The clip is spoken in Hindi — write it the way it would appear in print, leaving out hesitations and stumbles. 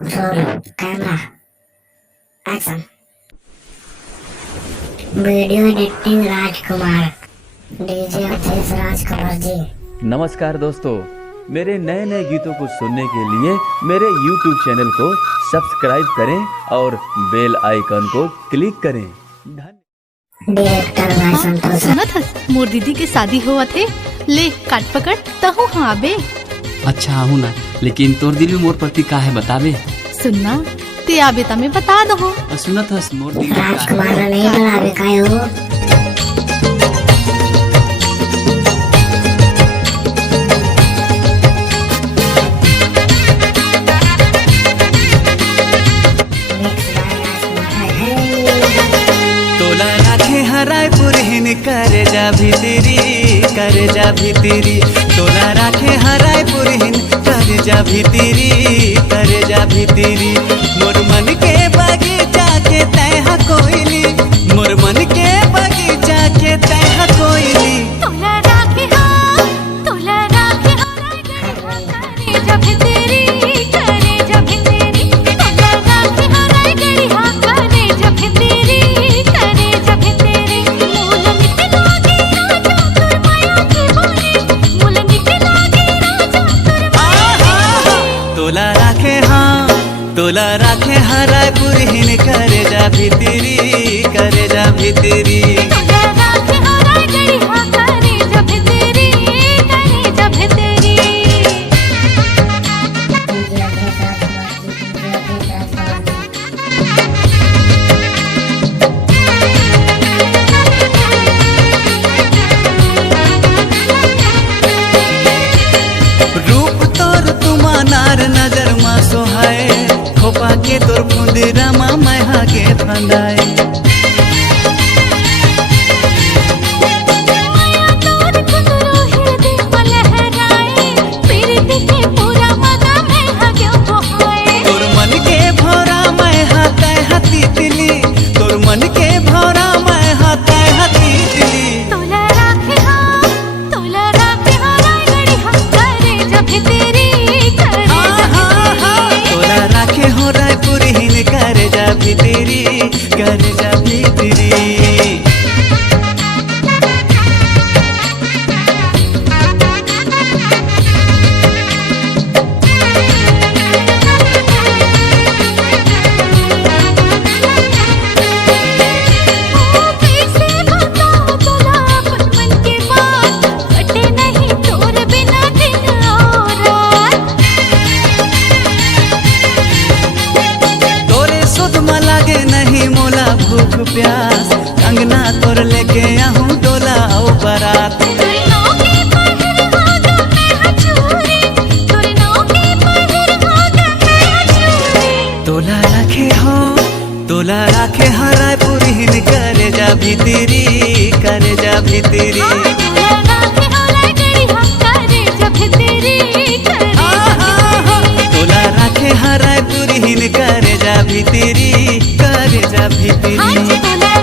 Role camera action. Video editing Rajkumar, DJ Awadhesh Rajkumar ji. नमस्कार दोस्तों, मेरे नए नए गीतों को सुनने के लिए मेरे YouTube चैनल को सब्सक्राइब करें और बेल आइकन को क्लिक करें। डायरेक्टर भाई संतोष। सुना था मोर दीदी के शादी हुआ थे, ले काट पकड़ तहु हाँ बे। अच्छा हूँ ना, लेकिन तोर दिल में मोर प्रति का है बताबे। सुनना ते आबे ता मैं बता दो। सुना था मोर दिल में राजकुमार नहीं बनावे काय हो। तोला राखे हराय पुरहिन करे जा भीतरी, करे जा भीतरी। तोला राखे हराय पुरहिन करे जा भीतरी, करे जा भीतरी। मोर मन के बगीचा के तैहा कोइली, मोर मन के बगीचा के तैहा कोइली। तोला राखे हाँ, तोला राखे हाँ, करे जा भीतरी, करे जा भीतरी। तोला राखे हाँ, गड़ी हाँ, करे जा भीतरी, करे जा भीतरी। मूल निकला गे राजा तुर माया के बोले, मूल निकला गे राजा तुर माया के बोले। तोला राखे हाँ, तोला राखे हराय पुरहिन करे जा भीतरी, करे जा भीतरी। तोला राखे हाँ, गड़ी हाँ, करे जा भीतरी, करे जा भीतरी। डीजे अवधेश राजकुमार जी, डीजे अवधेश राजकुमार जी। रूप तोर तुमा नार नजर मा सोहाए, खोपा के तोर फुंदरा मा मैहा के फंदाए। माया तोर कुंदरो हृदय में लहराए, प्रीति के पूरा मदा में हग्यो बहाए। तोर मन के भौरा मैहा तय हती दिली, तोर मन के भौरा मैहा तय हती दिली। तोला राखे हाँ, तोला राखे हाँ, गड़ी हाँ, करे जा भीतरी, करे जा भीतरी। तोला राखे हो राय पुरहिन करे जा भीतरी, करे जा भीतरी। ओ कैसे बताऊं तोला अपन मन के बात, कटे नहीं तोर बिना दिन और रात। तोरे सुध में लागे नहीं मोला भूख प्यास, कंगना तोर लेके आहूं डोला औ बारात। तोरे नाव के पहिर हागा मैं हचूरी, तोरे नाव के पहिर हागा मैं हचूरी। तोला राखे हो, तोला राखे हराय पुरहिन करे जा भीतरी, करे जा भीतरी। तोला राखे हराय गड़ी हाँ, करे जा भीतरी, करे जा भीतरी। तोला राखे हराय पुरहिन करे जा भीतरी, करे जा भीतरी। हाँ जी, तोला